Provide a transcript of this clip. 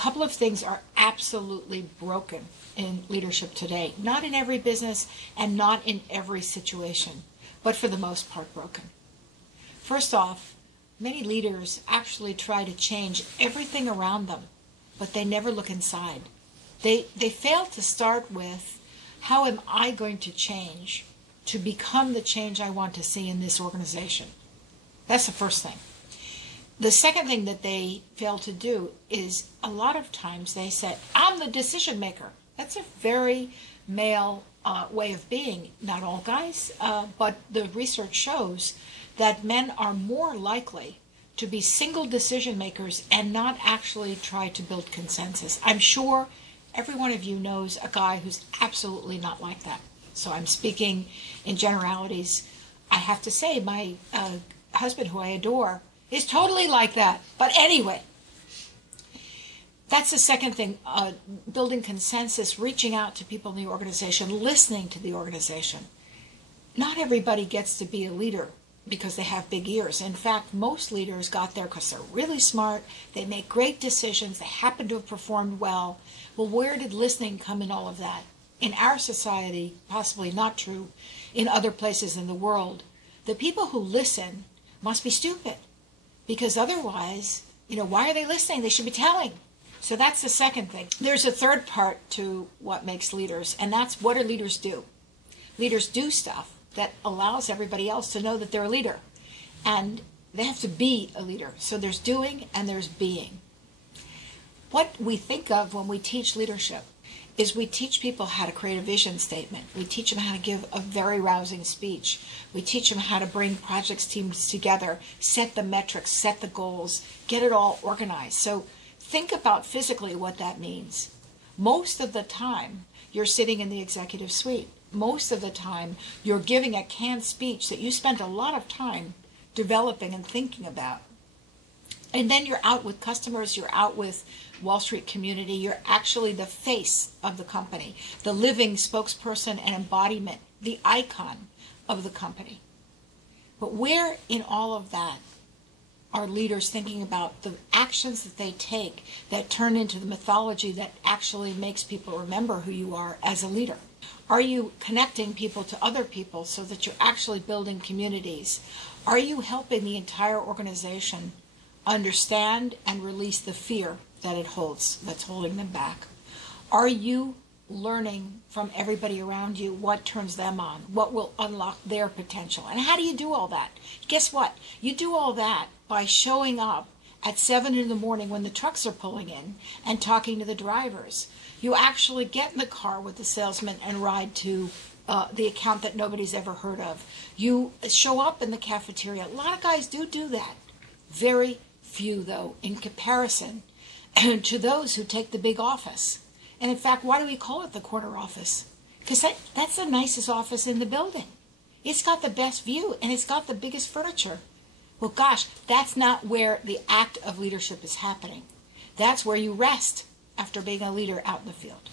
couple of things are absolutely broken in leadership today. Not in every business and not in every situation, but for the most part broken. First off, many leaders actually try to change everything around them, but they never look inside. They fail to start with, how am I going to change to become the change I want to see in this organization? That's the first thing. The second thing that they fail to do is, a lot of times they say, I'm the decision maker. That's a very male way of being. Not all guys, but the research shows that men are more likely to be single decision makers and not actually try to build consensus. I'm sure every one of you knows a guy who's absolutely not like that. So I'm speaking in generalities. I have to say, my husband, who I adore, is totally like that. But anyway, that's the second thing, building consensus, reaching out to people in the organization, listening to the organization. Not everybody gets to be a leader because they have big ears. In fact, most leaders got there because they're really smart, they make great decisions, they happen to have performed well. Well, where did listening come in all of that? In our society, possibly not true in other places in the world, the people who listen must be stupid. Because otherwise, why are they listening? They should be telling. So that's the second thing. There's a third part to what makes leaders, and that's, what do leaders do? Leaders do stuff that allows everybody else to know that they're a leader. And they have to be a leader. So there's doing and there's being. What we think of when we teach leadership is we teach people how to create a vision statement. We teach them how to give a very rousing speech. We teach them how to bring projects teams together, set the metrics, set the goals, get it all organized. So think about physically what that means. Most of the time, you're sitting in the executive suite. Most of the time, you're giving a canned speech that you spent a lot of time developing and thinking about. And then you're out with customers, you're out with Wall Street community, you're actually the face of the company, the living spokesperson and embodiment, the icon of the company. But where in all of that are leaders thinking about the actions that they take that turn into the mythology that actually makes people remember who you are as a leader? Are you connecting people to other people so that you're actually building communities? Are you helping the entire organization understand and release the fear that it holds, that's holding them back? Are you learning from everybody around you what turns them on, what will unlock their potential? And how do you do all that? Guess what? You do all that by showing up at 7 in the morning when the trucks are pulling in and talking to the drivers. You actually get in the car with the salesman and ride to the account that nobody's ever heard of. You show up in the cafeteria. A lot of guys do that. Very few, though, in comparison to those who take the big office. And in fact, why do we call it the corner office? Because that's the nicest office in the building. It's got the best view and it's got the biggest furniture. Well, gosh, that's not where the act of leadership is happening. That's where you rest after being a leader out in the field.